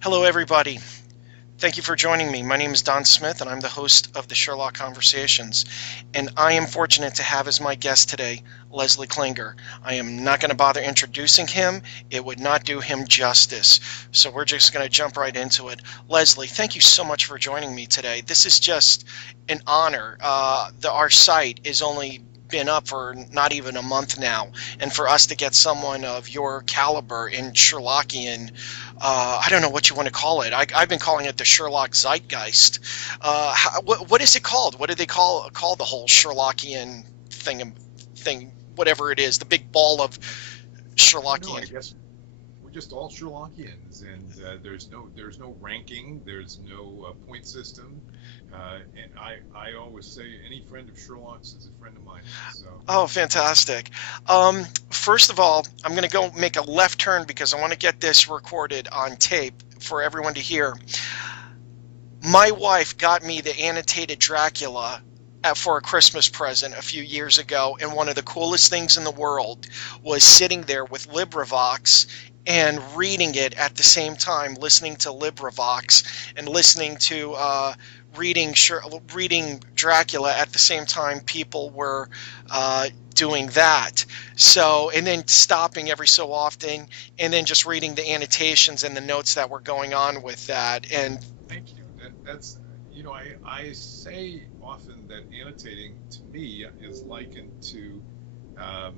Hello, everybody. Thank you for joining me. My name is Don Smith, and I'm the host of the Sherlock Conversations. And I am fortunate to have as my guest today Leslie Klinger. I am not going to bother introducing him, it would not do him justice. So we're just going to jump right into it. Leslie, thank you so much for joining me today. This is just an honor. Our site is only been up for not even a month now, and for us to get someone of your caliber in Sherlockian, I don't know what you want to call it. I've been calling it the Sherlock zeitgeist. What is it called? What do they call the whole Sherlockian thing? Whatever it is, the big ball of I don't know. I Sherlockian. guess we're just all Sherlockians, and there's no ranking, there's no point system, and I always say any friend of Sherlock's is a friend of mine. So Oh, fantastic. First of all, I'm going to go make a left turn because I want to get this recorded on tape for everyone to hear. My wife got me the annotated Dracula for a Christmas present a few years ago, and one of the coolest things in the world was sitting there with LibriVox and reading it at the same time, listening to LibriVox and listening to reading Dracula at the same time people were doing that. So, and then stopping every so often, and then just reading the annotations and the notes that were going on with that, and thank you. That's I say often that annotating to me is likened to um,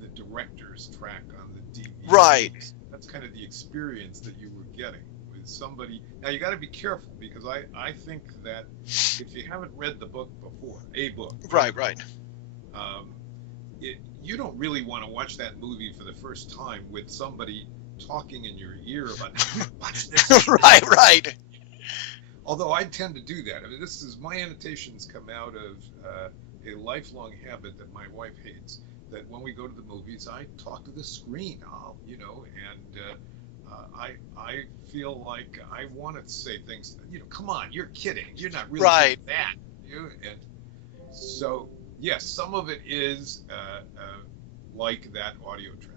the director's track on the DVD. right. That's kind of the experience that you were getting with somebody. Now you got to be careful because I think that if you haven't read the book before, a book, read a Right, book, right. um, you don't really want to watch that movie for the first time with somebody talking in your ear about watch this. Right, right. Although I tend to do that. I mean, this is my annotations come out of a lifelong habit that my wife hates. That when we go to the movies, I talk to the screen, and I feel like I want to say things. Come on, you're kidding. You're not really doing Right, that, and so yes, some of it is like that audio track.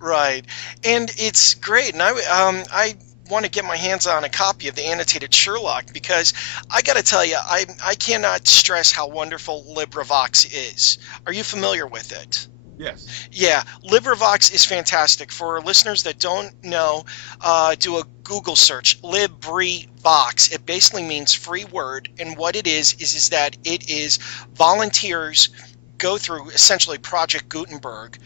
right. And it's great. And I want to get my hands on a copy of the annotated Sherlock because I got to tell you, I cannot stress how wonderful LibriVox is. Are you familiar with it? Yes. Yeah, LibriVox is fantastic. For listeners that don't know, do a Google search, LibriVox. It basically means free word, and what it is that it is volunteers go through essentially Project Gutenberg,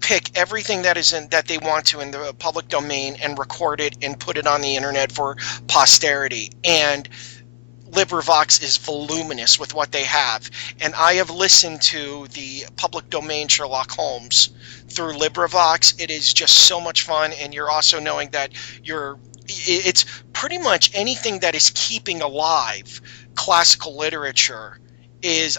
pick everything that they want to in the public domain and record it and put it on the internet for posterity. And LibriVox is voluminous with what they have. And I have listened to the public domain Sherlock Holmes through LibriVox. It is just so much fun. And you're also knowing that it's pretty much anything that is keeping alive classical literature is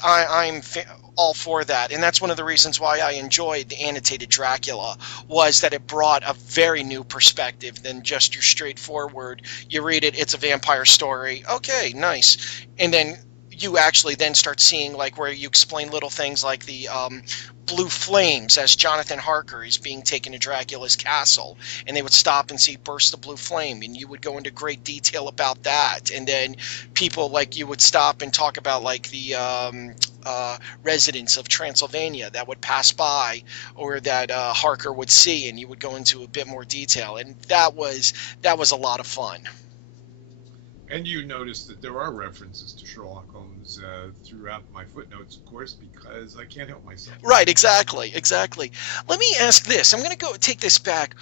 all for that. And that's one of the reasons why I enjoyed the annotated Dracula, was that it brought a very new perspective than just your straightforward, you read it, it's a vampire story, okay, nice. And then you actually then start seeing like where you explain little things like the blue flames as Jonathan Harker is being taken to Dracula's castle, and they would stop and see bursts of blue flame, and you would go into great detail about that. And then people like you would stop and talk about like the residents of Transylvania that would pass by or that Harker would see, and you would go into a bit more detail, and that was a lot of fun. And you notice that there are references to Sherlock Holmes throughout my footnotes, of course, because I can't help myself. Right, exactly, exactly. Let me ask this. I'm going to go take this back.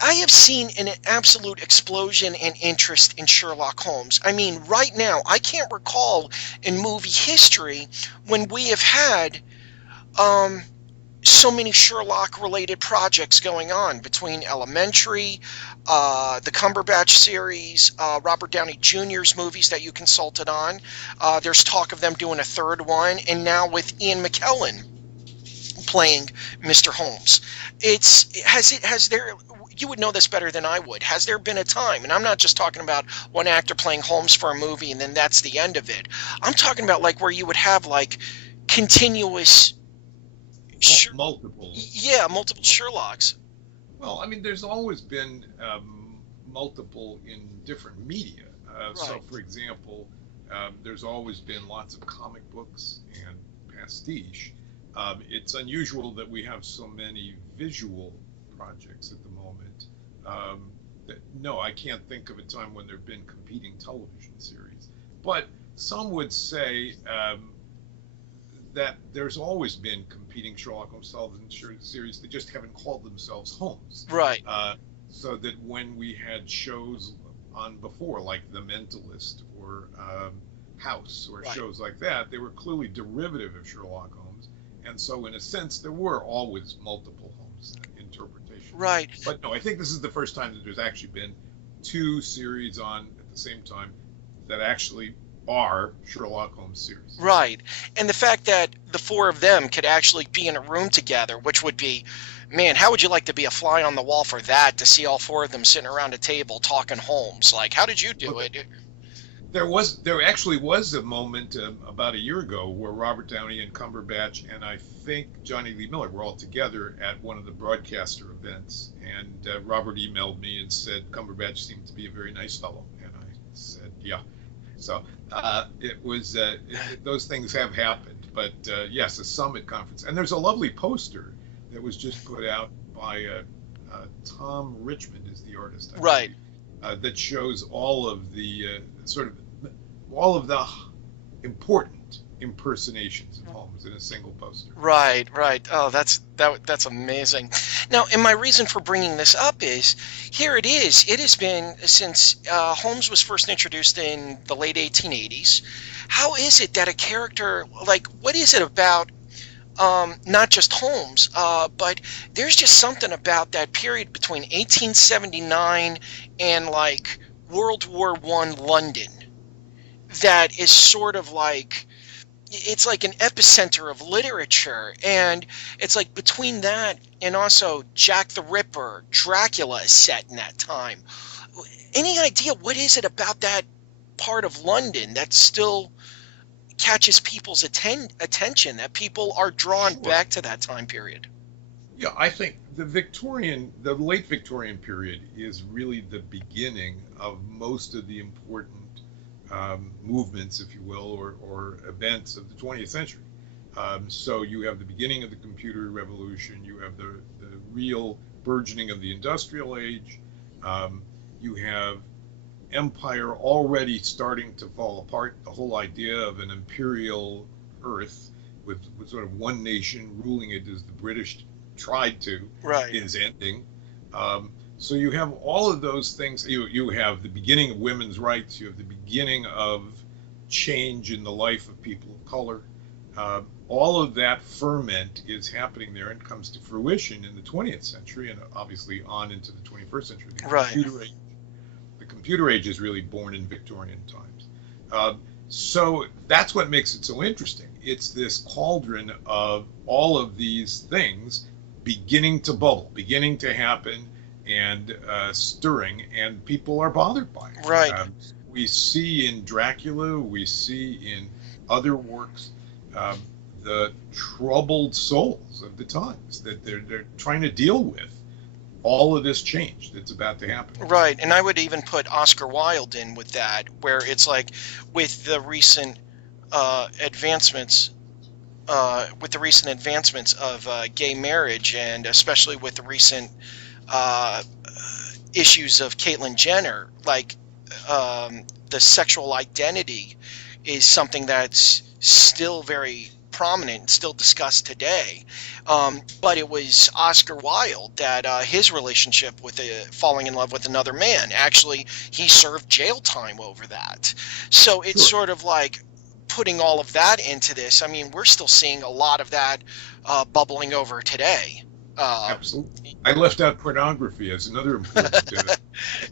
I have seen an absolute explosion in interest in Sherlock Holmes. I mean, right now, I can't recall in movie history when we have had um, so many Sherlock related projects going on between Elementary, the Cumberbatch series, Robert Downey Jr.'s movies that you consulted on. There's talk of them doing a third one, and now with Ian McKellen playing Mr. Holmes. Has there, you would know this better than I would. Has there been a time, and I'm not just talking about one actor playing Holmes for a movie and then that's the end of it. I'm talking about like where you would have like continuous, Multiple. yeah, multiple Sherlocks. Well, I mean, there's always been. multiple in different media. So, Right. for example, there's always been lots of comic books and pastiche. It's unusual that we have so many visual projects at the moment. No, I can't think of a time when there have been competing television series. But some would say that there's always been competing Sherlock Holmes television series. They just haven't called themselves Holmes. Right. Uh, so that when we had shows on before, like The Mentalist or House or Right. shows like that, they were clearly derivative of Sherlock Holmes. And so, in a sense, there were always multiple Holmes interpretations. Right. But no, I think this is the first time that there's actually been two series on at the same time that actually are Sherlock Holmes series. Right. And the fact that the four of them could actually be in a room together, which would be, man, how would you like to be a fly on the wall for that, to see all four of them sitting around a table talking Holmes? Like, how did you do But it? there actually was a moment about a year ago where Robert Downey and Cumberbatch and I think Johnny Lee Miller were all together at one of the broadcaster events, and Robert emailed me and said Cumberbatch seemed to be a very nice fellow, and I said, yeah. So it was those things have happened, but yes, a summit conference, and there's a lovely poster that was just put out by Tom Richmond is the artist, I Right. believe, that shows all of the sort of all of the important impersonations of Holmes in a single poster. Right, right. Oh, that's amazing. Now, and my reason for bringing this up is here it is. It has been since Holmes was first introduced in the late 1880s. How is it that a character like what is it about not just Holmes, but there's just something about that period between 1879 and like World War I London that is sort of like it's like an epicenter of literature, and it's like between that and also Jack the Ripper, Dracula is set in that time. Any idea what is it about that part of London that still catches people's attention, that people are drawn Sure. back to that time period? Yeah, I think the late Victorian period is really the beginning of most of the important movements, if you will, or events of the 20th century. So you have the beginning of the computer revolution, you have the real burgeoning of the industrial age, you have empire already starting to fall apart. The whole idea of an imperial Earth with sort of one nation ruling it as the British tried to Right. is ending. So you have all of those things. You have the beginning of women's rights. You have the beginning of change in the life of people of color. All of that ferment is happening there and comes to fruition in the 20th century and obviously on into the 21st century. Right. The computer age is really born in Victorian times. So that's what makes it so interesting. It's this cauldron of all of these things beginning to bubble, beginning to happen, and stirring, and people are bothered by it. Right. We see in Dracula, we see in other works, um, the troubled souls of the times that they're trying to deal with all of this change that's about to happen. Right. And I would even put Oscar Wilde in with that, where it's like with the recent advancements of gay marriage, and especially with the recent uh, issues of Caitlyn Jenner, like the sexual identity is something that's still very prominent and still discussed today. But it was Oscar Wilde that his relationship with falling in love with another man, actually, he served jail time over that. So it's Sure. sort of like putting all of that into this. I mean, we're still seeing a lot of that bubbling over today. Uh, Absolutely. I left out pornography as another important thing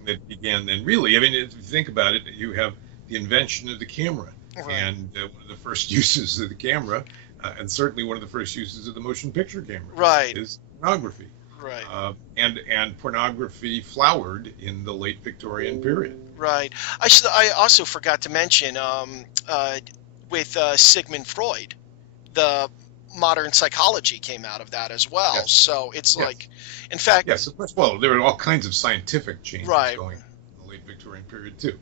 that began then. Really, I mean, if you think about it, you have the invention of the camera, right, and one of the first uses of the camera, and certainly one of the first uses of the motion picture camera, right, is pornography. right. And pornography flowered in the late Victorian period. Right. I also forgot to mention with Sigmund Freud, the modern psychology came out of that as well. Yes, So it's yes, like, in fact, yes. Of course, well, there were all kinds of scientific changes right, going on in the late Victorian period too,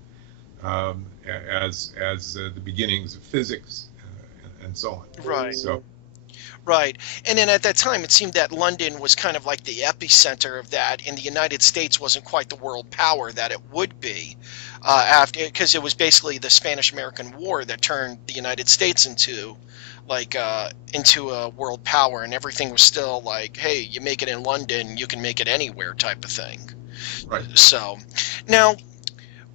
as the beginnings of physics and so on. right. So Right. And then at that time, it seemed that London was kind of like the epicenter of that, and the United States wasn't quite the world power that it would be after, because it was basically the Spanish-American War that turned the United States into a world power, and everything was still like, hey, you make it in London, you can make it anywhere type of thing. right. So now,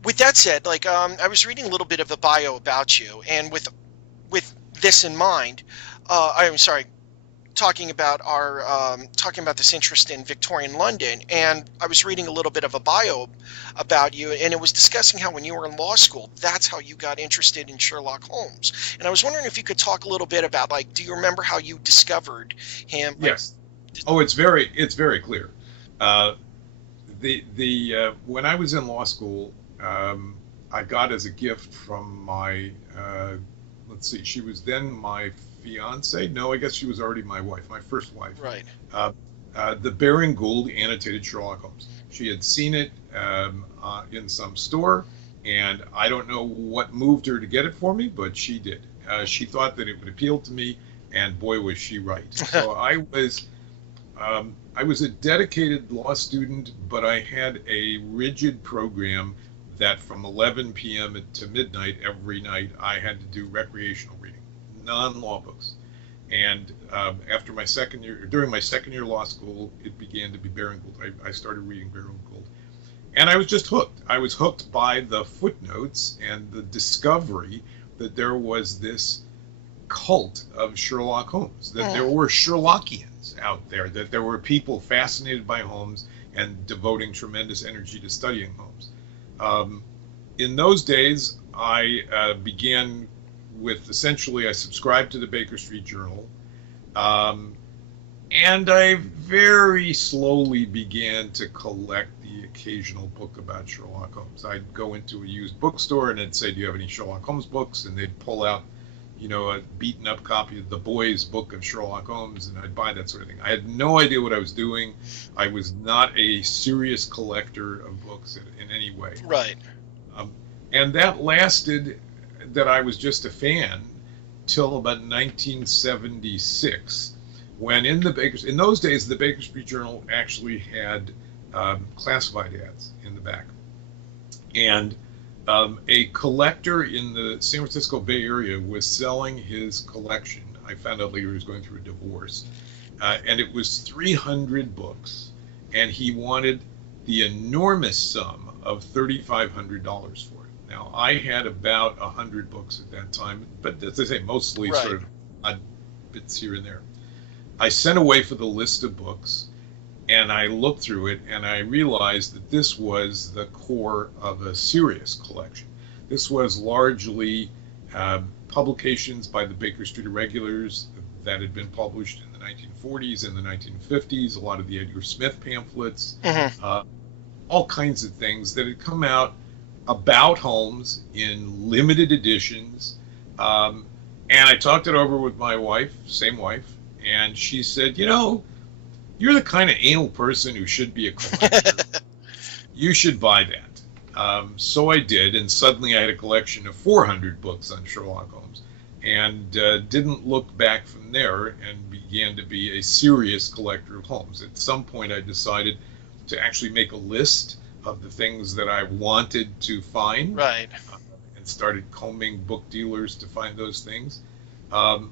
with that said, I was reading a little bit of a bio about you, and with this in mind, I'm sorry, talking about this interest in Victorian London, and I was reading a little bit of a bio about you, and it was discussing how when you were in law school, that's how you got interested in Sherlock Holmes. And I was wondering if you could talk a little bit about, like, do you remember how you discovered him? Like, Yes. Oh, it's very clear. Uh, the when I was in law school, I got as a gift from my let's see, she was then my fiance. No, I guess she was already my wife, my first wife. right, Uh, the Baring Gould annotated Sherlock Holmes. She had seen it in some store, and I don't know what moved her to get it for me, but she did. She thought that it would appeal to me, and boy, was she right. So I was a dedicated law student, but I had a rigid program that from 11 p.m. to midnight every night I had to do recreational reading, non-law books. And after my second year, during my second year law school, it began to be Baring Gould. I started reading Baring Gould, and I was just hooked. I was hooked by the footnotes and the discovery that there was this cult of Sherlock Holmes, that there were Sherlockians out there, that there were people fascinated by Holmes and devoting tremendous energy to studying Holmes. In those days, I began with essentially, I subscribed to the Baker Street Journal, and I very slowly began to collect the occasional book about Sherlock Holmes. I'd go into a used bookstore and I'd say, do you have any Sherlock Holmes books? And they'd pull out, a beaten up copy of the boys' book of Sherlock Holmes, and I'd buy that sort of thing. I had no idea what I was doing. I was not a serious collector of books in any way. right, And that lasted, that I was just a fan, till about 1976, when in those days, the Baker Street Journal actually had classified ads in the back. And a collector in the San Francisco Bay Area was selling his collection. I found out later he was going through a divorce. And it was 300 books. And he wanted the enormous sum of $3,500 for it. Now, I had about 100 books at that time, but as I say, mostly right. sort of odd bits here and there. I sent away for the list of books, and I looked through it, and I realized that this was the core of a serious collection. This was largely publications by the Baker Street Irregulars that had been published in the 1940s and the 1950s, a lot of the Edgar Smith pamphlets, all kinds of things that had come out about Holmes in limited editions. And I talked it over with my wife, same wife, and she said, you're the kind of anal person who should be a collector. You should buy that. So I did, and suddenly I had a collection of 400 books on Sherlock Holmes, and didn't look back from there, and began to be a serious collector of Holmes. At some point I decided to actually make a list of the things that I wanted to find, Right. And started combing book dealers to find those things. And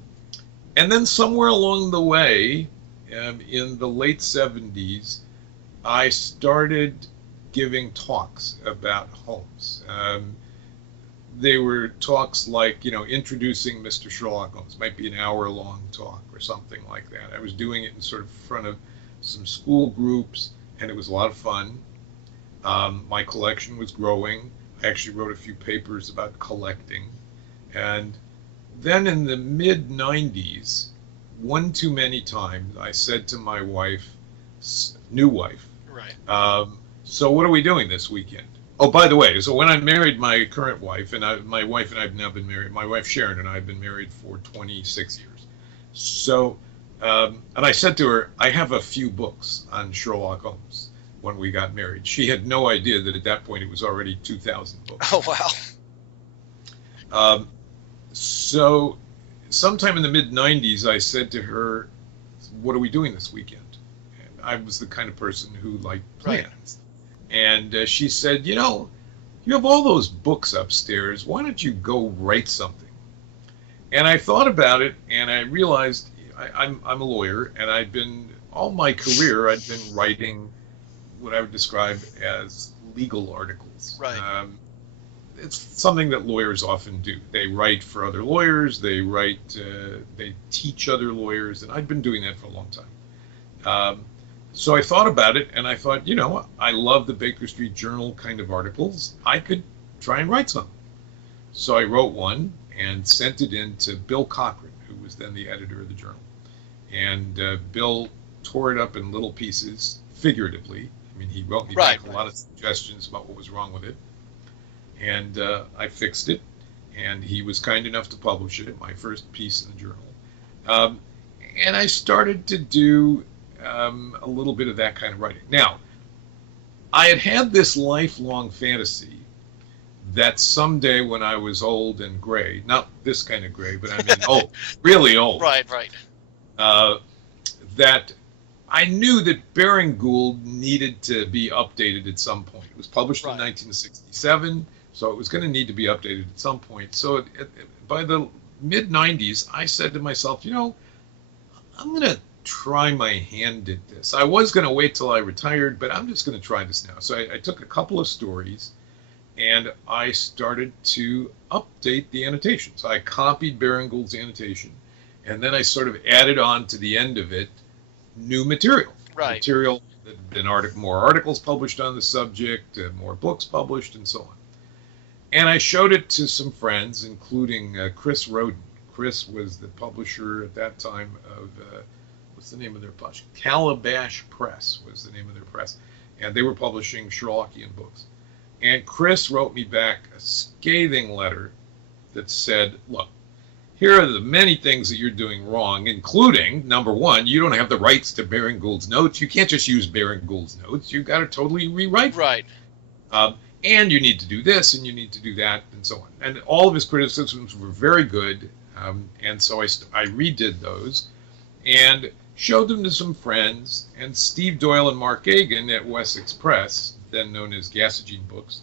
then somewhere along the way, in the late 70s, I started giving talks about Holmes. They were talks like, introducing Mr. Sherlock Holmes, might be an hour-long talk or something like that. I was doing it in sort of front of some school groups, and it was a lot of fun. My collection was growing. I actually wrote a few papers about collecting. And then in the mid-90s, one too many times, I said to my wife, new wife, Right. So what are we doing this weekend? Oh, by the way, so when I married my current wife, and my wife and I have now been married, my wife Sharon and I have been married for 26 years. So, and I said to her, I have a few books on Sherlock Holmes when we got married. She had no idea that at that point it was already 2,000 books. Oh, wow. Um, so, sometime in the mid 90s, I said to her, what are we doing this weekend? And I was the kind of person who liked plans. Right. And she said, you know, you have all those books upstairs. Why don't you go write something? And I thought about it, and I realized I'm a lawyer, and all my career, I've been writing what I would describe as legal articles. Right. It's something that lawyers often do. They write for other lawyers, they teach other lawyers, and I've been doing that for a long time. So I thought about it, and I thought, you know, I love the Baker Street Journal kind of articles. I could try and write some. So I wrote one and sent it in to Bill Cochran, who was then the editor of the journal. And Bill tore it up in little pieces, figuratively. I mean, he wrote me back a lot of suggestions about what was wrong with it. And I fixed it, and he was kind enough to publish it, my first piece in the journal. And I started to do a little bit of that kind of writing. Now, I had this lifelong fantasy that someday when I was old and gray, not this kind of gray, but I mean old, really old. Right. That I knew that Baring Gould needed to be updated at some point. It was published in 1967, so it was going to need to be updated at some point. So by the mid-90s, I said to myself, you know, I'm going to try my hand at this. I was going to wait till I retired, but I'm just going to try this now. So I took a couple of stories, and I started to update the annotations. I copied Baring Gould's annotation, and then I sort of added on to the end of it new material. Right. Material, more articles published on the subject, more books published, and so on. And I showed it to some friends, including Chris Roden. Chris was the publisher at that time of, what's the name of their publisher? Calabash Press was the name of their press. And they were publishing Sherlockian books. And Chris wrote me back a scathing letter that said, look, here are the many things that you're doing wrong, including, number one, you don't have the rights to Baring Gould's notes. You can't just use Baring Gould's notes. You've got to totally rewrite them. Right. And you need to do this, and you need to do that, and so on. And all of his criticisms were very good, and so I redid those and showed them to some friends. And Steve Doyle and Mark Gagan at Wessex Press, then known as Gassagine Books,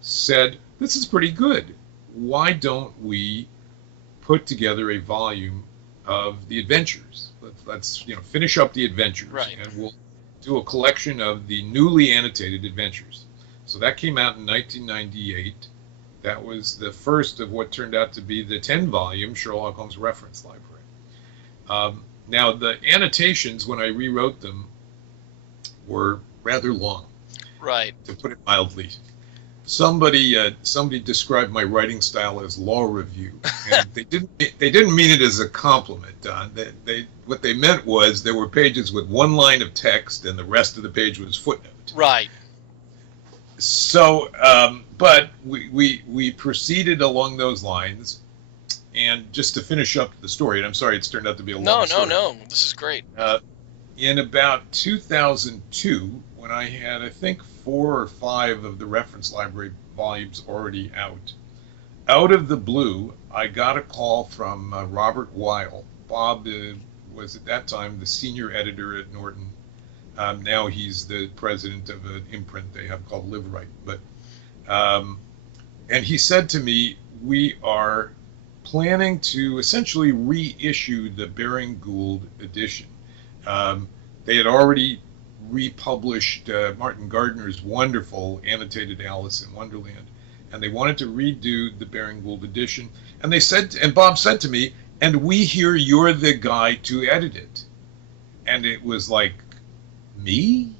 said, this is pretty good. Why don't we put together a volume of the adventures? Let's finish up the adventures, and we'll do a collection of the newly annotated adventures. So that came out in 1998. That was the first of what turned out to be the 10-volume Sherlock Holmes Reference Library. Now, the annotations, when I rewrote them, were rather long, to put it mildly. Somebody described my writing style as law review, and they didn't mean it as a compliment, Don. What they meant was there were pages with one line of text, and the rest of the page was footnote. Right. So, but we proceeded along those lines, and just to finish up the story, and I'm sorry it's turned out to be a long story. No, this is great. In about 2002, when I had, I think, 4 or 5 of the reference library volumes already out of the blue, I got a call from Robert Weil. Bob was at that time the senior editor at Norton. Now he's the president of an imprint they have called Live Right. But and he said to me, we are planning to essentially reissue the Baring Gould edition. They had already republished Martin Gardner's wonderful annotated Alice in Wonderland, and they wanted to redo the Baring Gould edition. And they said, and Bob said to me, and we hear you're the guy to edit it. And it was like, me?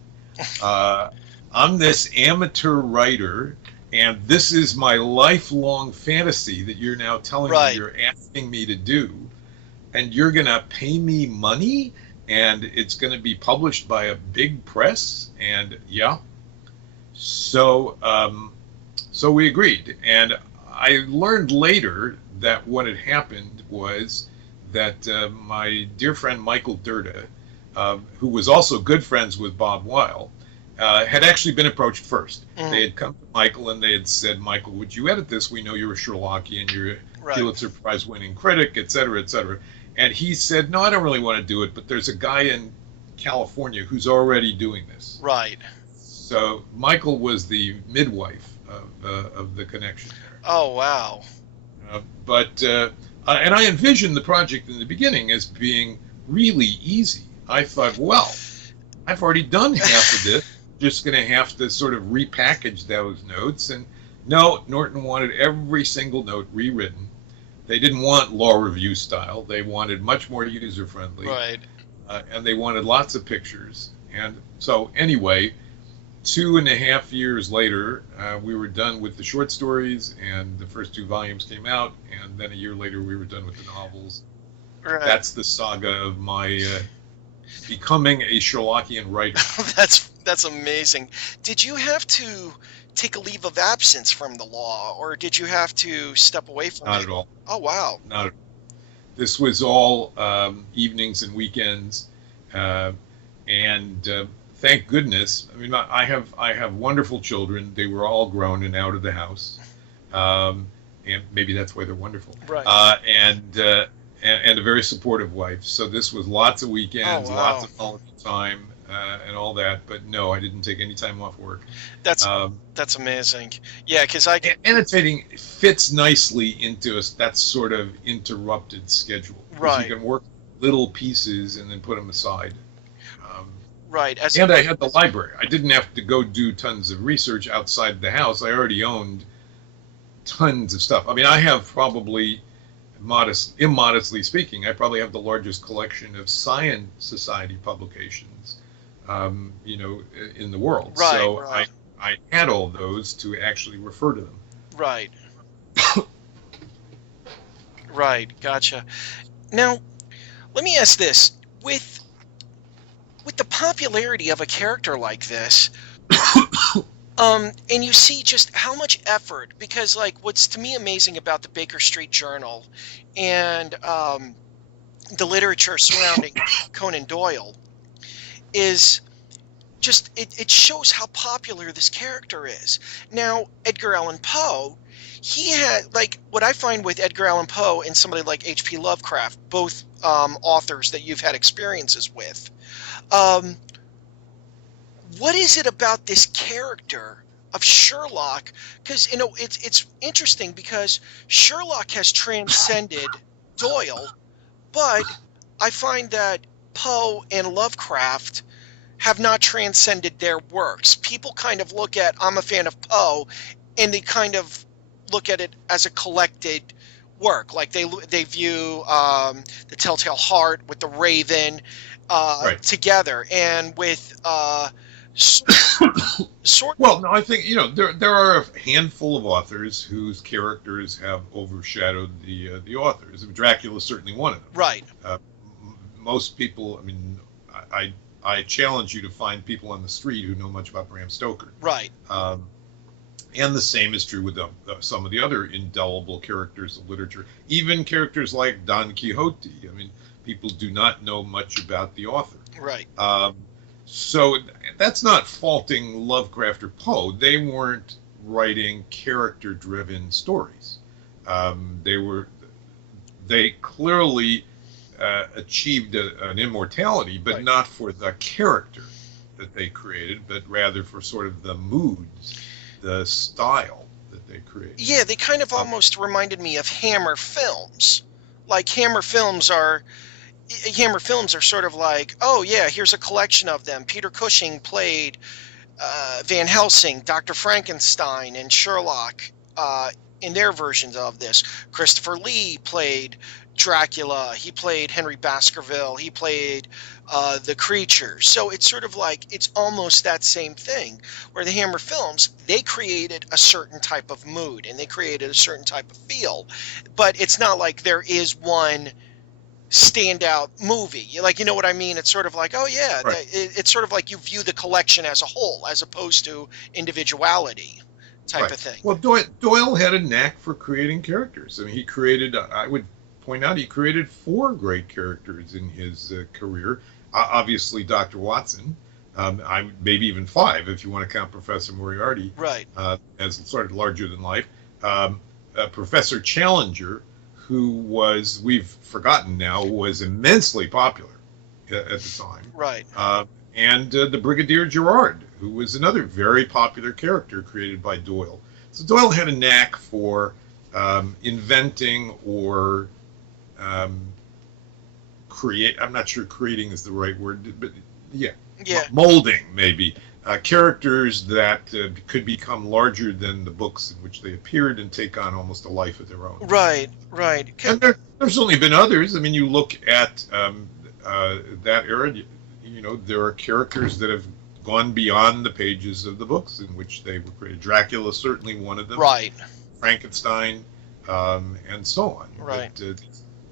I'm this amateur writer, and this is my lifelong fantasy that you're now telling me you're asking me to do, and you're going to pay me money, and it's going to be published by a big press, and so we agreed. And I learned later that what had happened was that my dear friend Michael Durda, who was also good friends with Bob Weil, had actually been approached first. They had come to Michael and they had said, Michael, would you edit this? We know you're a Sherlockian, you're a Right. Pulitzer Prize winning critic, et cetera, et cetera. And he said, no, I don't really want to do it, but there's a guy in California who's already doing this. Right. So Michael was the midwife of the connection there. Oh, wow. And I envisioned the project in the beginning as being really easy. I thought, well, I've already done half of this. Just going to have to sort of repackage those notes. And no, Norton wanted every single note rewritten. They didn't want law review style. They wanted much more user friendly. Right. And they wanted lots of pictures. And so anyway, 2.5 years later, we were done with the short stories, and the first 2 volumes came out, and then a year later we were done with the novels. Right. That's the saga of my becoming a Sherlockian writer. That's amazing. Did you have to take a leave of absence from the law, or did you have to step away from Not it? at all. Oh, wow. Not at all. This was all evenings and weekends, and thank goodness. I mean, I have wonderful children. They were all grown and out of the house, and maybe that's why they're wonderful. Right. And a very supportive wife. So this was lots of weekends, Oh, wow. lots of quality time, and all that. But no, I didn't take any time off work. That's amazing. Yeah, because I Annotating fits nicely into that sort of interrupted schedule. 'Cause Right. You can work little pieces and then put them aside. right. And I had the library. I didn't have to go do tons of research outside the house. I already owned tons of stuff. I mean, I have probably, immodestly speaking, I probably have the largest collection of Science Society publications, in the world. Right, So right. I had all those to actually refer to them. Right. Right. Gotcha. Now, let me ask this: with the popularity of a character like this, and you see just how much effort, because like what's to me amazing about the Baker Street Journal and the literature surrounding Conan Doyle is just it shows how popular this character is. Now, Edgar Allan Poe, he had, like, what I find with Edgar Allan Poe and somebody like H.P. Lovecraft, both authors that you've had experiences with. What is it about this character of Sherlock? Because it's interesting because Sherlock has transcended Doyle, but I find that Poe and Lovecraft have not transcended their works. People kind of look at, I'm a fan of Poe, and they kind of look at it as a collected work. Like they view the Telltale Heart with the Raven Right. together, and with sort. Well, no, I think there are a handful of authors whose characters have overshadowed the authors. Dracula is certainly one of them. Right. Most people, I mean, I challenge you to find people on the street who know much about Bram Stoker. Right. And the same is true with some of the other indelible characters of literature, even characters like Don Quixote. I mean, people do not know much about the author. Right. So that's not faulting Lovecraft or Poe. They weren't writing character-driven stories. They clearly achieved an immortality, but Right. not for the character that they created, but rather for sort of the moods, the style that they created. Yeah, they kind of almost reminded me of Hammer films. Like Hammer films are sort of like, oh yeah, here's a collection of them. Peter Cushing played Van Helsing, Dr. Frankenstein, and Sherlock in their versions of this. Christopher Lee played Dracula. He played Henry Baskerville. He played the creature. So it's sort of like, it's almost that same thing, where the Hammer films, they created a certain type of mood and they created a certain type of feel, but it's not like there is one standout movie. Like, you know what I mean? It's sort of like, oh yeah, Right. it's sort of like you view the collection as a whole as opposed to individuality type Right. of thing. Well, Doyle had a knack for creating characters. I mean, he created, I would point out, he created four great characters in his career. Obviously, Dr. Watson. Maybe even five if you want to count Professor Moriarty Right. as sort of larger than life. Professor Challenger, who was, we've forgotten now, was immensely popular at the time. Right. And the Brigadier Gerard, who was another very popular character created by Doyle. So Doyle had a knack for inventing or create. I'm not sure creating is the right word, but yeah, molding maybe characters that could become larger than the books in which they appeared and take on almost a life of their own. Right. Right. And there's only been others. I mean, you look at that era. You know, there are characters that have gone beyond the pages of the books in which they were created. Dracula, certainly one of them. Right. Frankenstein, and so on. Right. But,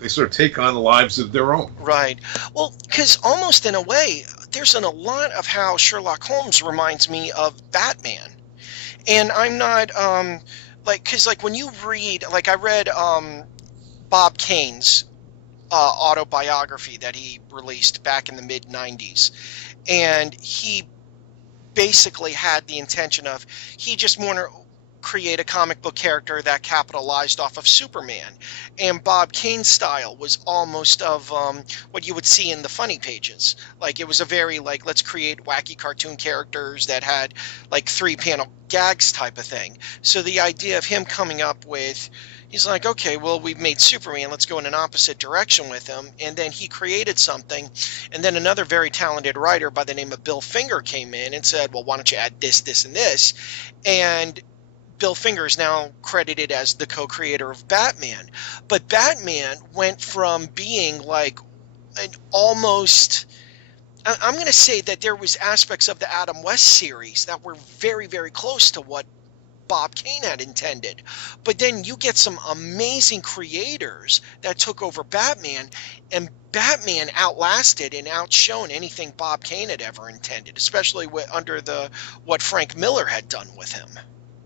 they sort of take on lives of their own. Right. Well, because almost in a way, there's a lot of how Sherlock Holmes reminds me of Batman. And I'm not, because when you read, I read Bob Kane's autobiography that he released back in the mid 90s. And he basically had the intention of, he just wanted to create a comic book character that capitalized off of Superman. And Bob Kane's style was almost of what you would see in the funny pages. It was a very, let's create wacky cartoon characters that had, 3-panel gags type of thing. So the idea of him coming up with, he's like, okay, well, we've made Superman, let's go in an opposite direction with him. And then he created something. And then another very talented writer by the name of Bill Finger came in and said, well, why don't you add this, this, and this? And Bill Finger is now credited as the co-creator of Batman. But Batman went from being an almost, I'm going to say that there was aspects of the Adam West series that were very, very close to what Bob Kane had intended. But then you get some amazing creators that took over Batman, and Batman outlasted and outshone anything Bob Kane had ever intended, especially under what Frank Miller had done with him.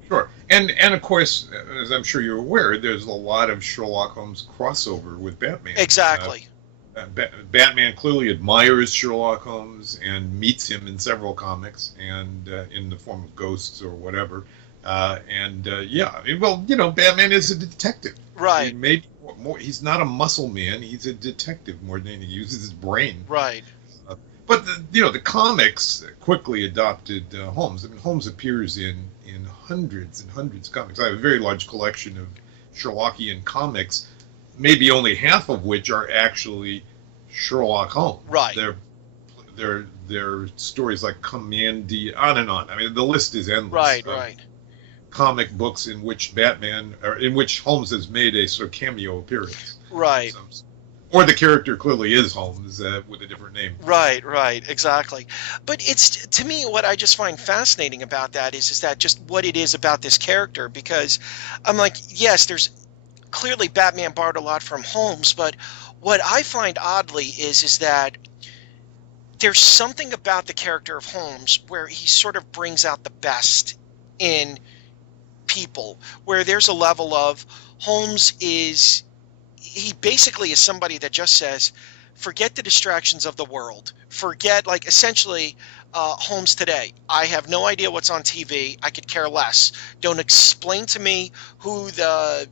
Sure. And of course, as I'm sure you're aware, there's a lot of Sherlock Holmes crossover with Batman. Exactly. Batman clearly admires Sherlock Holmes and meets him in several comics and in the form of ghosts or whatever. Batman is a detective. Right. He's not a muscle man. He's a detective more than anything. He uses his brain. Right. But the comics quickly adopted Holmes. I mean, Holmes appears in hundreds and hundreds of comics. I have a very large collection of Sherlockian comics, maybe only half of which are actually Sherlock Holmes. Right. They're stories like Commandy, on and on. I mean, the list is endless. Right. Right. Comic books in which in which Holmes has made a sort of cameo appearance. Right. Or the character clearly is Holmes with a different name. Right, exactly. But it's, to me, what I just find fascinating about that is that just what it is about this character, because I'm like, yes, there's clearly Batman borrowed a lot from Holmes, but what I find oddly is that there's something about the character of Holmes where he sort of brings out the best in people, where there's a level of Holmes he basically is somebody that just says, forget the distractions of the world. Forget, essentially, Holmes today. I have no idea what's on TV. I could care less. Don't explain to me who the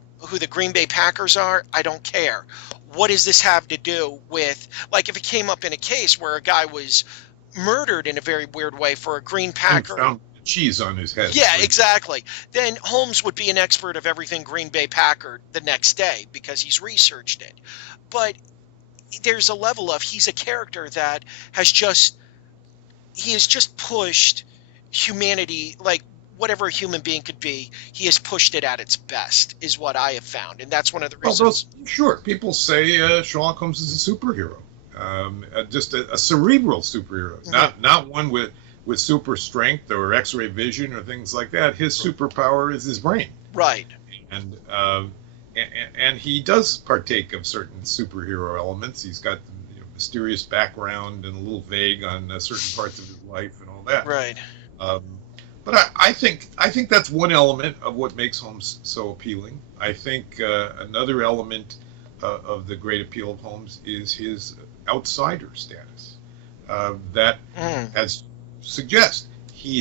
Green Bay Packers are. I don't care. What does this have to do with, if it came up in a case where a guy was murdered in a very weird way for a Green Packer. Found cheese on his head. Yeah, exactly. Then Holmes would be an expert of everything Green Bay Packer the next day because he's researched it. But there's a level of, he's a character that has just pushed humanity, whatever a human being could be, he has pushed it at its best, is what I have found. And that's one of the reasons. Well, sure. People say Sherlock Holmes is a superhero, just a cerebral superhero, not one with super strength or X-ray vision or things like that. His superpower is his brain. Right. And he does partake of certain superhero elements. He's got mysterious background and a little vague on certain parts of his life and all that. Right. But I think that's one element of what makes Holmes so appealing. I think another element of the great appeal of Holmes is his outsider status. That, Mm, as suggests, he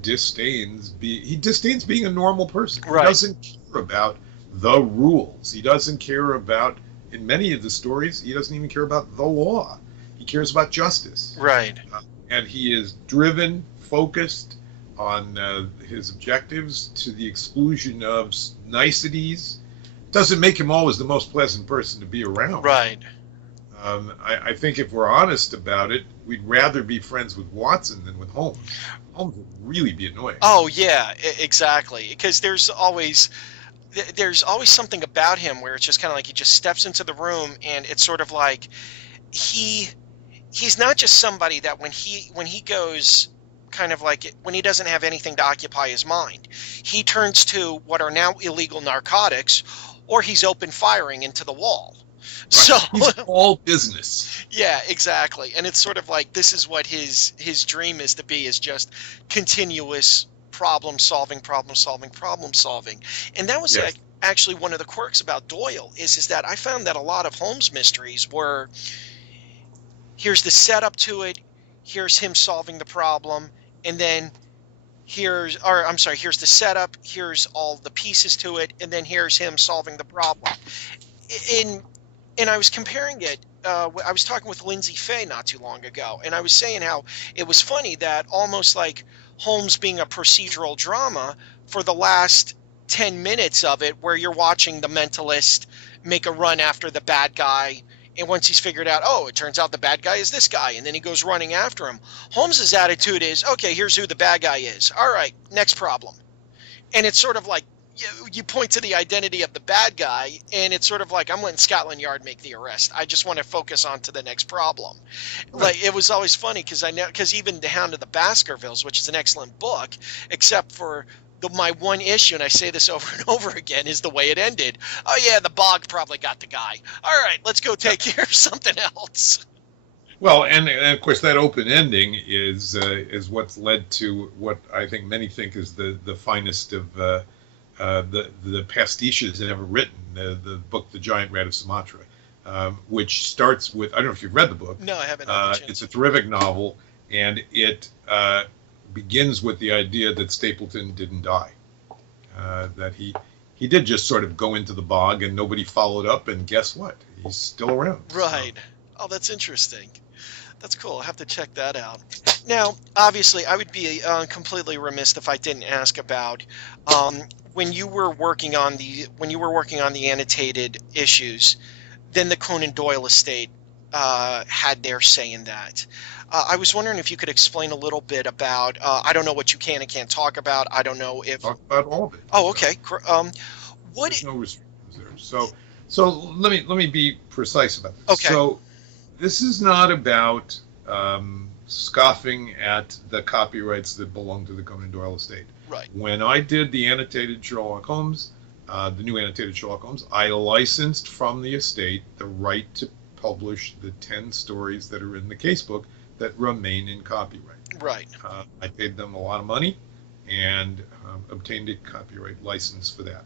disdains being a normal person. He right, doesn't care about the rules. He doesn't care about, in many of the stories, he doesn't even care about the law. He cares about justice. right, And he is driven, focused on his objectives to the exclusion of niceties. Doesn't make him always the most pleasant person to be around. right. I think if we're honest about it, we'd rather be friends with Watson than with Holmes. Holmes would really be annoying. Oh yeah, exactly. Because there's always something about him where it's just kind of like he just steps into the room, and it's sort of like he he's not just somebody that when he goes kind of like when he doesn't have anything to occupy his mind, he turns to what are now illegal narcotics, or he's open firing into the wall. Right. So He's all business. yeah, exactly. And it's sort of like this is what his dream is to be, is just continuous problem solving, problem solving, problem solving. And that was Yes. actually one of the quirks about Doyle is that I found that a lot of Holmes mysteries were here's the setup to it, here's him solving the problem, and then here's the setup, here's all the pieces to it, and then here's him solving the problem. In and I was comparing it. I was talking with Lindsay Fay not too long ago, and I was saying how it was funny that almost like Holmes being a procedural drama for the last 10 minutes of it, where you're watching the mentalist make a run after the bad guy. And once he's figured out, oh, it turns out the bad guy is this guy, and then he goes running after him. Holmes's attitude is, okay, here's who the bad guy is. All right, next problem. And it's sort of like you point to the identity of the bad guy, and it's sort of like I'm letting Scotland Yard make the arrest. I just want to focus on to the next problem. Right. Like it was always funny because even The Hound of the Baskervilles, which is an excellent book, except for my one issue, and I say this over and over again, is the way it ended. Oh yeah, the bog probably got the guy. All right, let's go take care of something else. Well, and of course that open ending is what's led to what I think many think is the finest of the pastiches ever written, the book The Giant Rat of Sumatra, which starts with, I don't know if you've read the book. No, I haven't had the chance. It's a terrific novel, and it begins with the idea that Stapleton didn't die, that he did just sort of go into the bog and nobody followed up, and guess what? He's still around. Right. Oh, that's interesting. That's cool. I'll have to check that out. Now, obviously, I would be completely remiss if I didn't ask about when you were working on the annotated issues. Then the Conan Doyle estate had their say in that. I was wondering if you could explain a little bit about. I don't know what you can and can't talk about. I don't know if. Talk about all of it. Oh, okay. What? There's no restrictions there. So let me be precise about this. Okay. So this is not about scoffing at the copyrights that belong to the Conan Doyle estate. Right. When I did the annotated Sherlock Holmes, the new annotated Sherlock Holmes, I licensed from the estate the right to publish the 10 stories that are in the casebook that remain in copyright. Right. I paid them a lot of money and obtained a copyright license for that.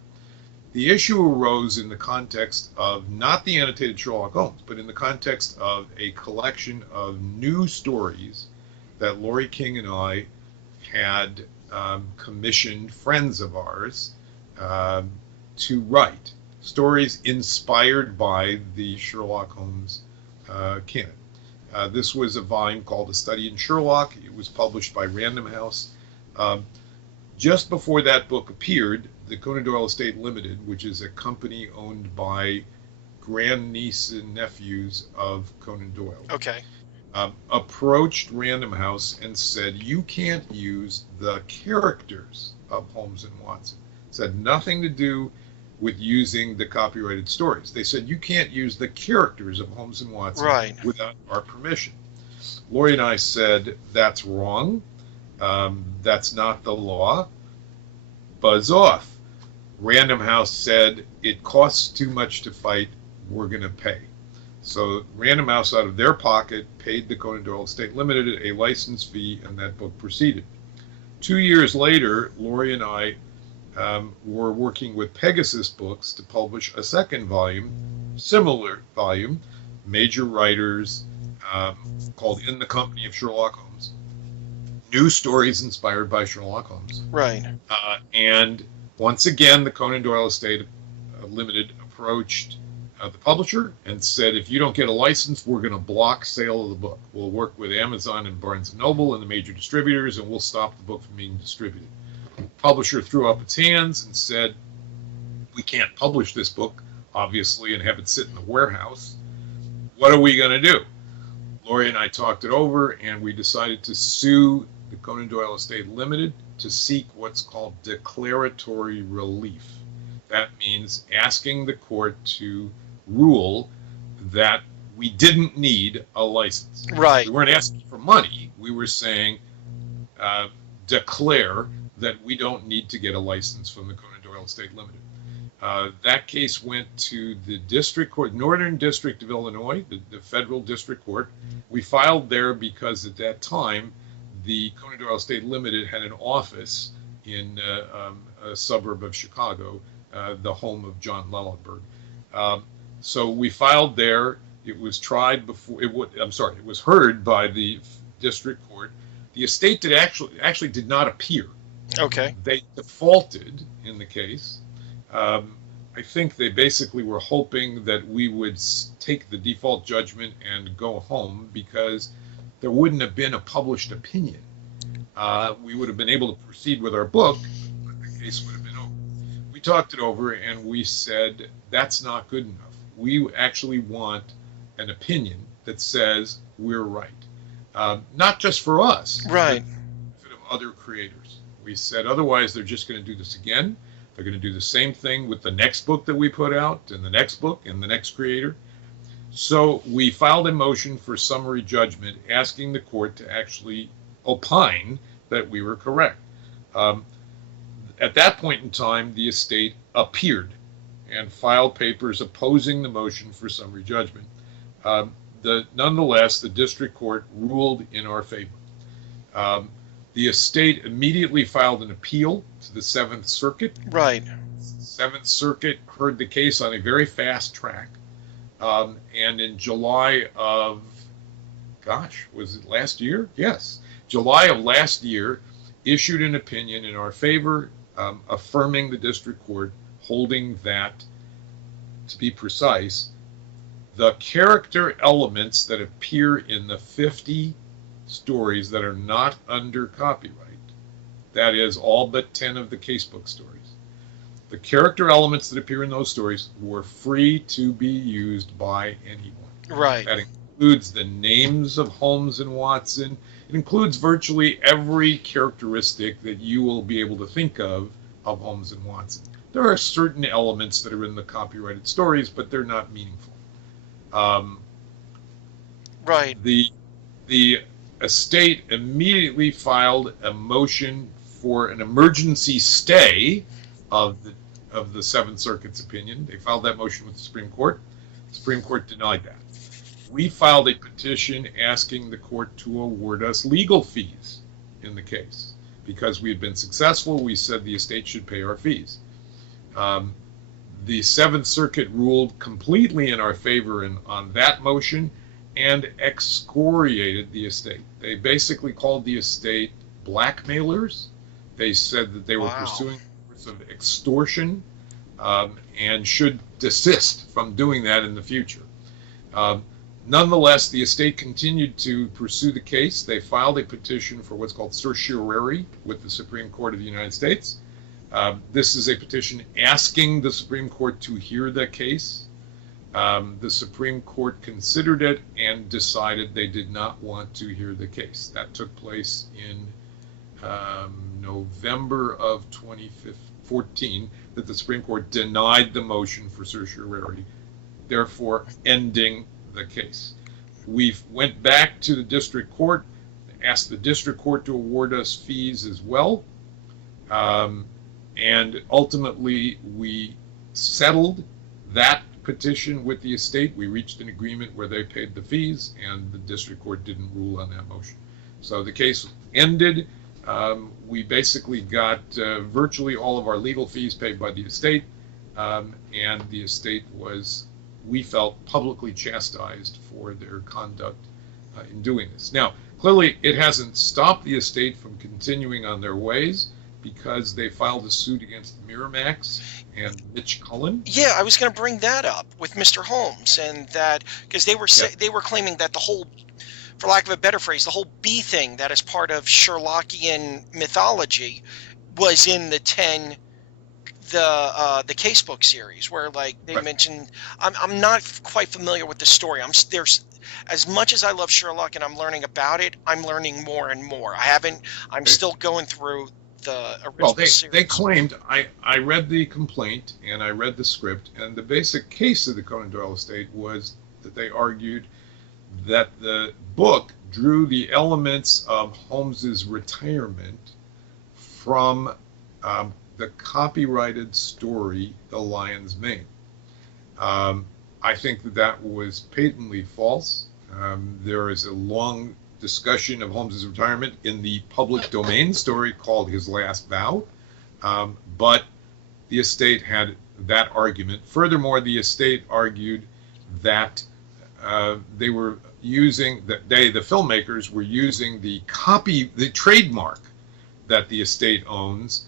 The issue arose in the context of not the annotated Sherlock Holmes, but in the context of a collection of new stories that Laurie King and I had commissioned friends of ours to write, stories inspired by the Sherlock Holmes canon. This was a volume called A Study in Sherlock. It was published by Random House. Just before that book appeared, the Conan Doyle Estate Limited, which is a company owned by grandniece and nephews of Conan Doyle, Okay. approached Random House and said, you can't use the characters of Holmes and Watson. It had nothing to do with using the copyrighted stories. They said, you can't use the characters of Holmes and Watson Right. without our permission. Laurie and I said, that's wrong. That's not the law. Buzz off. Random House said, it costs too much to fight, we're going to pay. So Random House, out of their pocket, paid the Conan Doyle Estate Limited a license fee, and that book proceeded. 2 years later, Laurie and I were working with Pegasus Books to publish a second volume similar volume, major writers, um, called In the Company of Sherlock Holmes, new stories inspired by Sherlock Holmes. Right. And once again, the Conan Doyle Estate Limited approached the publisher and said, if you don't get a license, we're going to block sale of the book. We'll work with Amazon and Barnes and Noble and the major distributors, and we'll stop the book from being distributed. The publisher threw up its hands and said, we can't publish this book, obviously, and have it sit in the warehouse. What are we going to do? Lori and I talked it over, and we decided to sue the Conan Doyle Estate Limited to seek what's called declaratory relief. That means asking the court to rule that we didn't need a license. Right. We weren't asking for money. We were saying, declare that we don't need to get a license from the Conan Doyle Estate Limited. That case went to the district court, Northern District of Illinois, the federal district court. We filed there because at that time, the Conan Doyle Estate Limited had an office in a suburb of Chicago, the home of John Lellenberg. So we filed there. It was tried before. It was heard by the district court. The estate did not appear. Okay. They defaulted in the case. I think they basically were hoping that we would take the default judgment and go home because there wouldn't have been a published opinion. We would have been able to proceed with our book, but the case would have been over. We talked it over and we said, that's not good enough. We actually want an opinion that says we're right. Not just for us, Right. but for other creators. We said, otherwise they're just going to do this again. They're going to do the same thing with the next book that we put out, and the next book, and the next creator. So we filed a motion for summary judgment asking the court to actually opine that we were correct. At that point in time, the estate appeared and filed papers opposing the motion for summary judgment. Nonetheless, the district court ruled in our favor. The estate immediately filed an appeal to the Seventh Circuit. Right. Seventh Circuit heard the case on a very fast track. And in July of, was it last year? Yes. July of last year, issued an opinion in our favor, affirming the district court, holding that, to be precise, the character elements that appear in the 50 stories that are not under copyright, that is, all but 10 of the casebook stories, the character elements that appear in those stories were free to be used by anyone. Right. That includes the names of Holmes and Watson. It includes virtually every characteristic that you will be able to think of Holmes and Watson. There are certain elements that are in the copyrighted stories, but they're not meaningful. Right. The estate immediately filed a motion for an emergency stay of the Seventh Circuit's opinion. They filed that motion with the Supreme Court. The Supreme Court denied that. We filed a petition asking the court to award us legal fees in the case. Because we had been successful, we said the estate should pay our fees. The Seventh Circuit ruled completely in our favor on that motion and excoriated the estate. They basically called the estate blackmailers. They said that they were pursuing efforts of extortion and should desist from doing that in the future. Nonetheless, the estate continued to pursue the case. They filed a petition for what's called certiorari with the Supreme Court of the United States. This is a petition asking the Supreme Court to hear the case. The Supreme Court considered it and decided they did not want to hear the case. That took place in November of 2014, that the Supreme Court denied the motion for certiorari, therefore ending the case. We went back to the district court, asked the district court to award us fees as well, and ultimately we settled that petition with the estate. We reached an agreement where they paid the fees, and the district court didn't rule on that motion. So the case ended. We basically got virtually all of our legal fees paid by the estate, and the estate was we felt, publicly chastised for their conduct in doing this. Now, clearly, it hasn't stopped the estate from continuing on their ways because they filed a suit against Miramax and Mitch Cullen. Yeah, I was going to bring that up with Mr. Holmes, and that because they were claiming that the whole, for lack of a better phrase, the whole bee thing that is part of Sherlockian mythology was in the the casebook series, where like they Right. mentioned. I'm not quite familiar with the story. There's as much as I love Sherlock and I'm learning about it, I'm learning more and more. I'm Okay. still going through the Well, original they series. claimed, I read the complaint and I read the script, and the basic case of the Conan Doyle estate was that they argued that the book drew the elements of Holmes's retirement from the copyrighted story, The Lion's Mane. Um, I think that that was patently false. There is a long discussion of Holmes's retirement in the public domain story called His Last Vow, but the estate had that argument. Furthermore, the estate argued that they were using that the filmmakers were using the trademark that the estate owns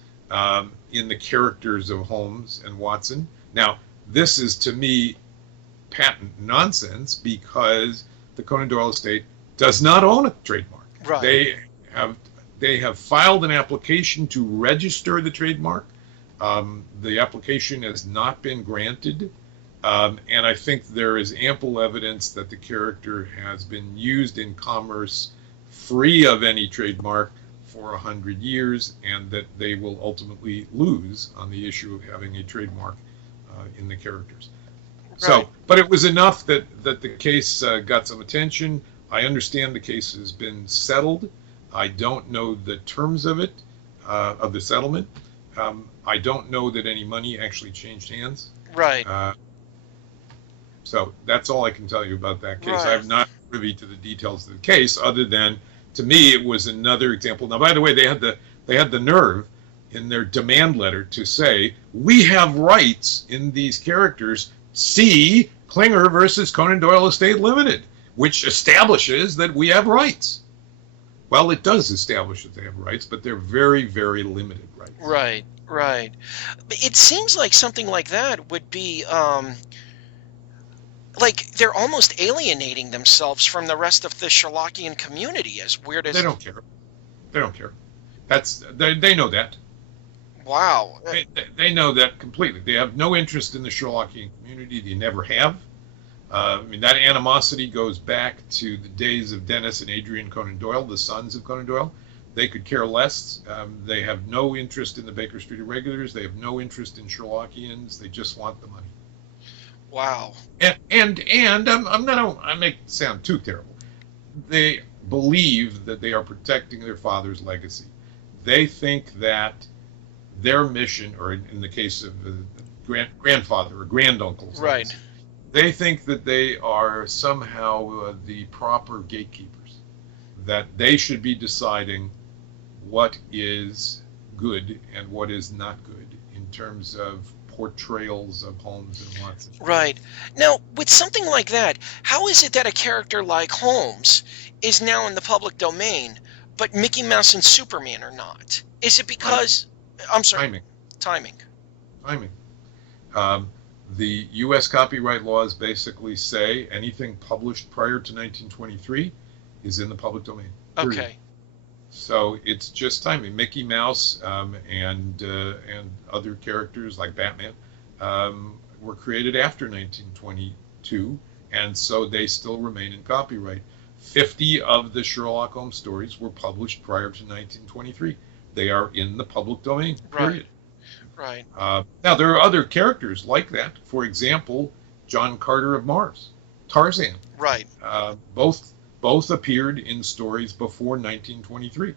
in the characters of Holmes and Watson. Now, this is to me patent nonsense because the Conan Doyle estate does not own a trademark. Right. They have filed an application to register the trademark. The application has not been granted, and I think there is ample evidence that the character has been used in commerce free of any trademark for 100 years, and that they will ultimately lose on the issue of having a trademark in the characters. So, Right. but it was enough that the case got some attention. I understand the case has been settled. I don't know the terms of it, of the settlement. I don't know that any money actually changed hands. Right. So that's all I can tell you about that case. Right. I'm not privy to the details of the case, other than to me it was another example. Now, by the way, they had the nerve in their demand letter to say we have rights in these characters. See Klinger versus Conan Doyle Estate Limited, which establishes that we have rights. Well, it does establish that they have rights, but they're very, very limited rights. Right. Right. But it seems like something like that would be like they're almost alienating themselves from the rest of the Sherlockian community, as weird as. They don't care. They don't care. They know that. Wow. They know that completely. They have no interest in the Sherlockian community. They never have. I mean, that animosity goes back to the days of Dennis and Adrian Conan Doyle, the sons of Conan Doyle. They could care less. They have no interest in the Baker Street Irregulars. They have no interest in Sherlockians. They just want the money. Wow. And I'm not. I make it sound too terrible. They believe that they are protecting their father's legacy. They think that their mission, or in the case of grandfather or granduncle's Right. legacy, they think that they are somehow the proper gatekeepers, that they should be deciding what is good and what is not good in terms of portrayals of Holmes and Watson. Right. Now, with something like that, how is it that a character like Holmes is now in the public domain, but Mickey Mouse and Superman are not? Is it because I'm sorry, Timing. timing? Timing. Um, the U.S. copyright laws basically say anything published prior to 1923 is in the public domain. Period. Okay. So it's just timing. Mickey Mouse and other characters like Batman were created after 1922, and so they still remain in copyright. 50 of the Sherlock Holmes stories were published prior to 1923. They are in the public domain. Period. Right. Now there are other characters like that. For example, John Carter of Mars, Tarzan. Right. Both appeared in stories before 1923.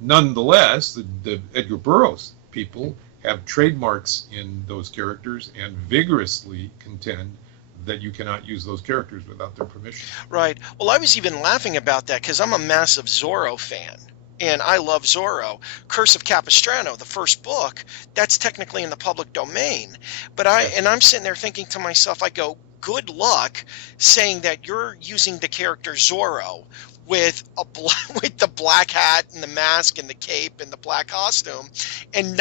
Nonetheless, the Edgar Burroughs people have trademarks in those characters and vigorously contend that you cannot use those characters without their permission. Right. Well, I was even laughing about that because I'm a massive Zorro fan. And I love Zorro. Curse of Capistrano, the first book, that's technically in the public domain. But I'm sitting there thinking to myself, I go, good luck saying that you're using the character Zorro with with the black hat and the mask and the cape and the black costume, and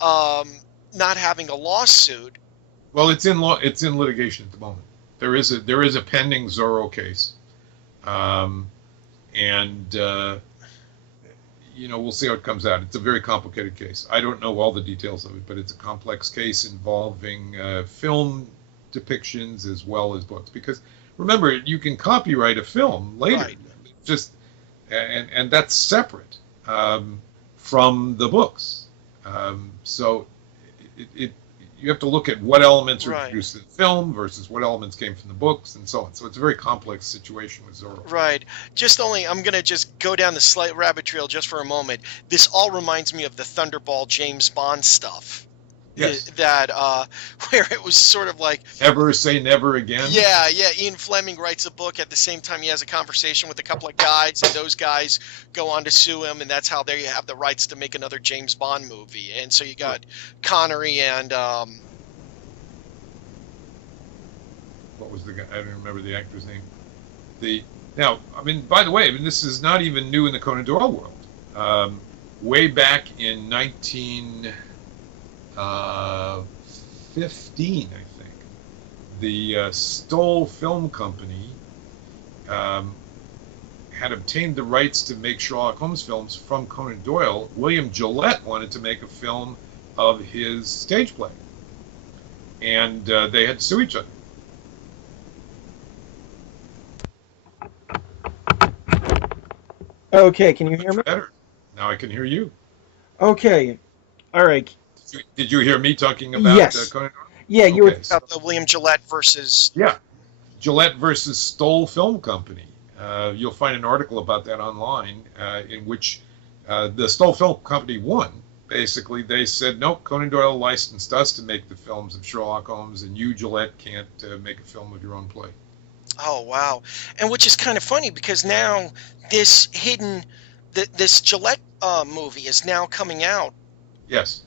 um, not having a lawsuit. Well, it's in litigation at the moment. There is a pending Zorro case, um, and we'll see how it comes out. It's a very complicated case. I don't know all the details of it, but it's a complex case involving film depictions as well as books. Because remember, you can copyright a film later, Right. just and that's separate from the books. So it you have to look at what elements are Right. introduced in the film versus what elements came from the books and so on. So it's a very complex situation with Zorro. Right. I'm going to just go down the slight rabbit trail just for a moment. This all reminds me of the Thunderball James Bond stuff. Yes. That, where it was sort of like, Never say never again. yeah, Ian Fleming writes a book at the same time he has a conversation with a couple of guys, and those guys go on to sue him, and that's how they have the rights to make another James Bond movie. And so you got Connery and, What was the guy? I don't remember the actor's name. Now, I mean, by the way, this is not even new in the Conan Doyle world. Way back in 1915, I think, the Stoll Film Company had obtained the rights to make Sherlock Holmes films from Conan Doyle. William Gillette wanted to make a film of his stage play, and they had to sue each other. Okay, can you hear me? Better. Now I can hear you. Okay, all right. Did you hear me talking about Yes. Conan Doyle? Yeah, you were. Okay, so- about the William Gillette versus. Yeah, Gillette versus Stoll Film Company. You'll find an article about that online in which the Stoll Film Company won. Basically, they said, nope, Conan Doyle licensed us to make the films of Sherlock Holmes, and you, Gillette, can't make a film of your own play. Oh, wow. And which is kind of funny because now this this Gillette movie is now coming out Yes.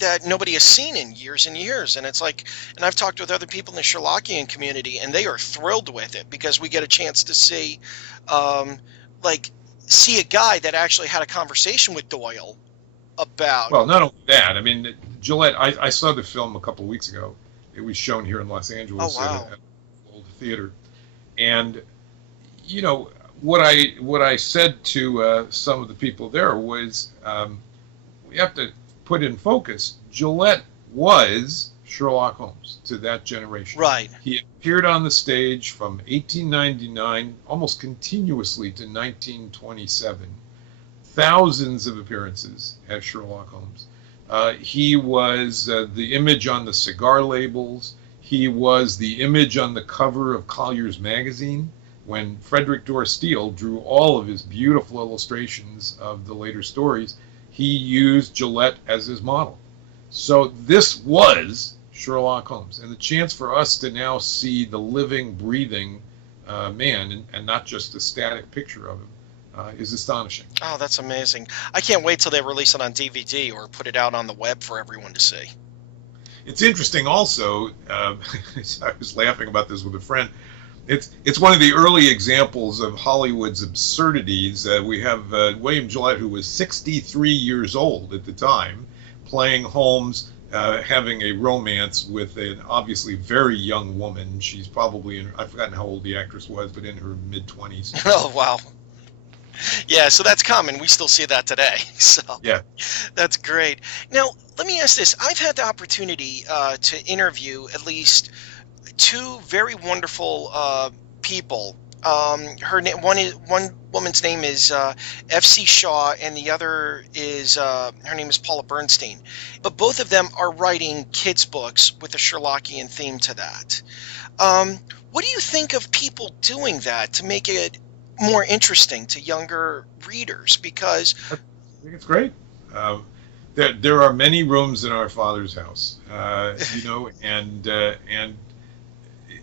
that nobody has seen in years and years. And it's like, and I've talked with other people in the Sherlockian community, and they are thrilled with it because we get a chance to see, see a guy that actually had a conversation with Doyle about. Well, not only that, I mean, Gillette, I saw the film a couple of weeks ago. It was shown here in Los Angeles Oh, wow. at an old theater. And, what I said to some of the people there was, we have to put in focus, Gillette was Sherlock Holmes to that generation. Right. He appeared on the stage from 1899 almost continuously to 1927. Thousands of appearances as Sherlock Holmes. He was the image on the cigar labels. He was the image on the cover of Collier's magazine when Frederick Dorr Steele drew all of his beautiful illustrations of the later stories. He used Gillette as his model. So this was Sherlock Holmes. And the chance for us to now see the living, breathing man and not just a static picture of him is astonishing. Oh, that's amazing. I can't wait till they release it on DVD or put it out on the web for everyone to see. It's interesting also, I was laughing about this with a friend, it's one of the early examples of Hollywood's absurdities. We have William Gillette, who was 63 years old at the time, playing Holmes, having a romance with an obviously very young woman. She's probably, I've forgotten how old the actress was, but in her mid-20s. Oh, wow. Yeah, so that's common. We still see that today. So Yeah. that's great. Now, let me ask this. I've had the opportunity to interview at least two very wonderful people. One woman's name is F.C. Shaw, and the other is her name is Paula Bernstein. But both of them are writing kids' books with a Sherlockian theme to that. What do you think of people doing that to make it more interesting to younger readers? Because I think it's great. There are many rooms in our Father's house, and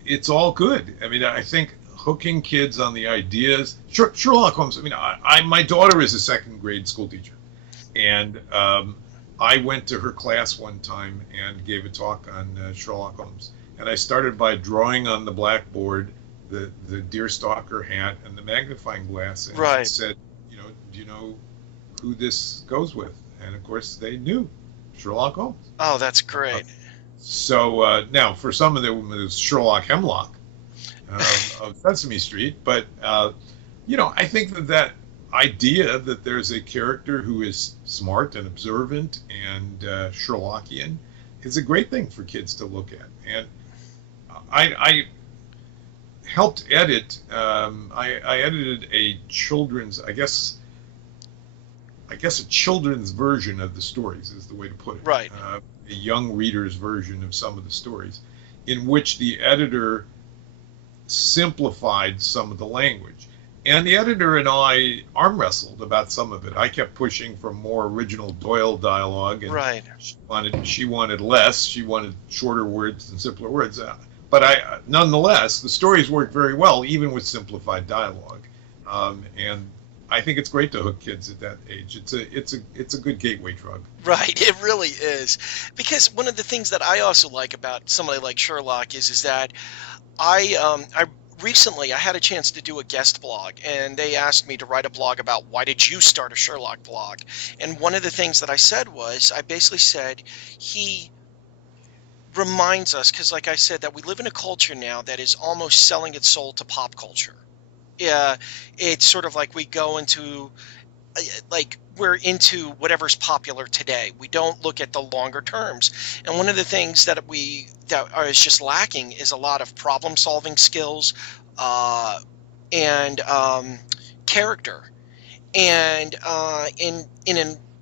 it's all good. I mean, I think hooking kids on the ideas. Sherlock Holmes. I mean, my daughter is a second grade school teacher, and I went to her class one time and gave a talk on Sherlock Holmes. and I started by drawing on the blackboard the deerstalker hat and the magnifying glass, and Right. said, do you know who this goes with? And of course, they knew Sherlock Holmes. Oh, that's Uh, great. so now, for some of them, it was Sherlock Hemlock of Sesame Street, but I think that idea that there's a character who is smart and observant and Sherlockian is a great thing for kids to look at. And I helped edit. I edited a children's, I guess a children's version of the stories is the way to put it. Right. A young reader's version of some of the stories, in which the editor simplified some of the language. And the editor and I arm wrestled about some of it. I kept pushing for more original Doyle dialogue, and Right. she wanted less. She wanted shorter words and simpler words. But nonetheless, the stories work very well, even with simplified dialogue. And I think it's great to hook kids at that age. It's a good gateway drug. Right, it really is. Because one of the things that I also like about somebody like Sherlock is that I recently I had a chance to do a guest blog, and they asked me to write a blog about why did you start a Sherlock blog? And one of the things that I said was I basically said he reminds us, because like I said, that we live in a culture now that is almost selling its soul to pop culture. Yeah, it's sort of like we go into like we're into whatever's popular today. We don't look at the longer terms. And one of the things is just lacking is a lot of problem solving skills, and character. And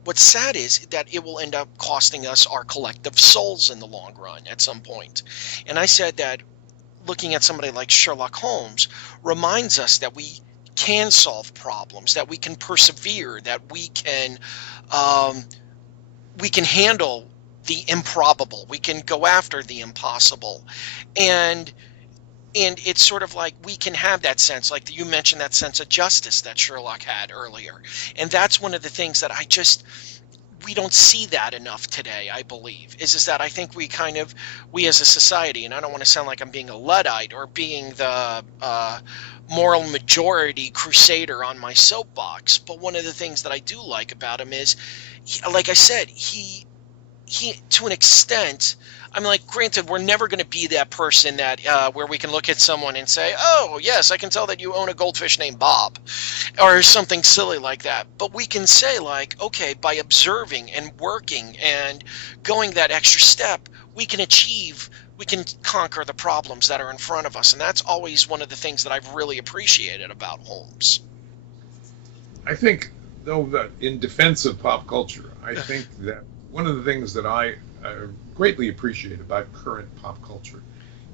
what's sad is that it will end up costing us our collective souls in the long run at some point. And I said that looking at somebody like Sherlock Holmes reminds us that we can solve problems, that we can persevere, that we can handle the improbable, we can go after the impossible, and it's sort of like we can have that sense, like you mentioned, that sense of justice that Sherlock had earlier, and that's one of the things that we don't see that enough today, I believe, is that I think we as a society, and I don't want to sound like I'm being a Luddite or being the moral majority crusader on my soapbox, but one of the things that I do like about him is, like I said, he to an extent, I'm like, granted, we're never going to be that person that where we can look at someone and say, oh, yes, I can tell that you own a goldfish named Bob, or something silly like that. But we can say, like, okay, by observing and working and going that extra step, we can conquer the problems that are in front of us. And that's always one of the things that I've really appreciated about Holmes. I think, though, that in defense of pop culture, I think that one of the things that I greatly appreciate about current pop culture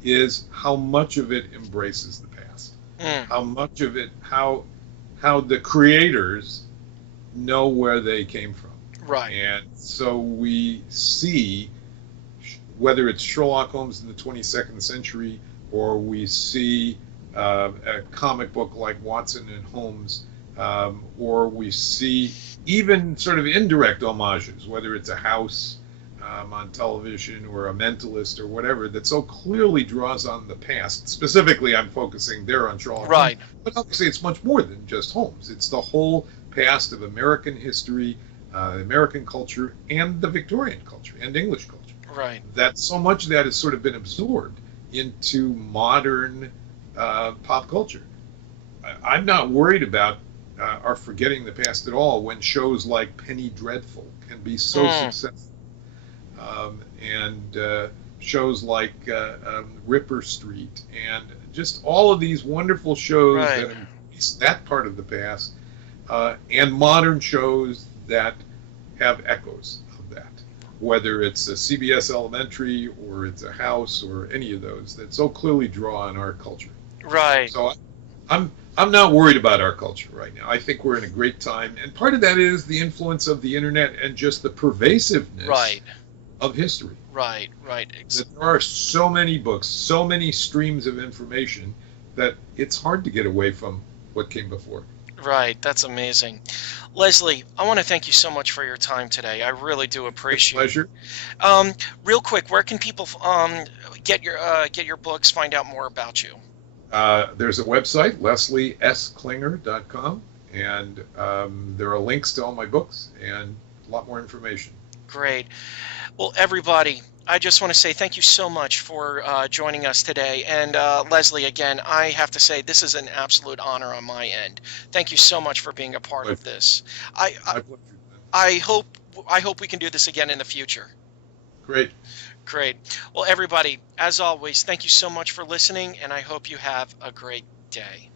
is how much of it embraces the past. How much of it, how the creators know where they came from. Right. And so we see, whether it's Sherlock Holmes in the 22nd century, or we see a comic book like Watson and Holmes, or we see even sort of indirect homages, whether it's a house on television or a mentalist or whatever, that so clearly draws on the past. Specifically, I'm focusing there on Sherlock Right. Holmes. But obviously, it's much more than just Holmes. It's the whole past of American history, American culture, and the Victorian culture, and English culture. Right. That so much of that has sort of been absorbed into modern pop culture. I'm not worried about our forgetting the past at all when shows like Penny Dreadful can be so successful. And shows like Ripper Street, and just all of these wonderful shows that embrace that part of the past, and modern shows that have echoes of that, whether it's a CBS Elementary or it's a House or any of those that so clearly draw on our culture. Right. So I'm not worried about our culture right now. I think we're in a great time, and part of that is the influence of the internet and just the pervasiveness of history. Right. That there are so many books, so many streams of information, that it's hard to get away from what came before. Right. That's amazing. Leslie, I want to thank you so much for your time today. I really do My appreciate it. pleasure. Real quick, where can people get your books, find out more about you? There's a website, lesliesklinger.com, and there are links to all my books and a lot more information. Great. Well, everybody, I just want to say thank you so much for joining us today. And Leslie, again, I have to say this is an absolute honor on my end. Thank you so much for being a part of Pleasure. this. I I, My pleasure. I hope I hope we can do this again in the future. Great. Great. Well, everybody, as always, thank you so much for listening, and I hope you have a great day.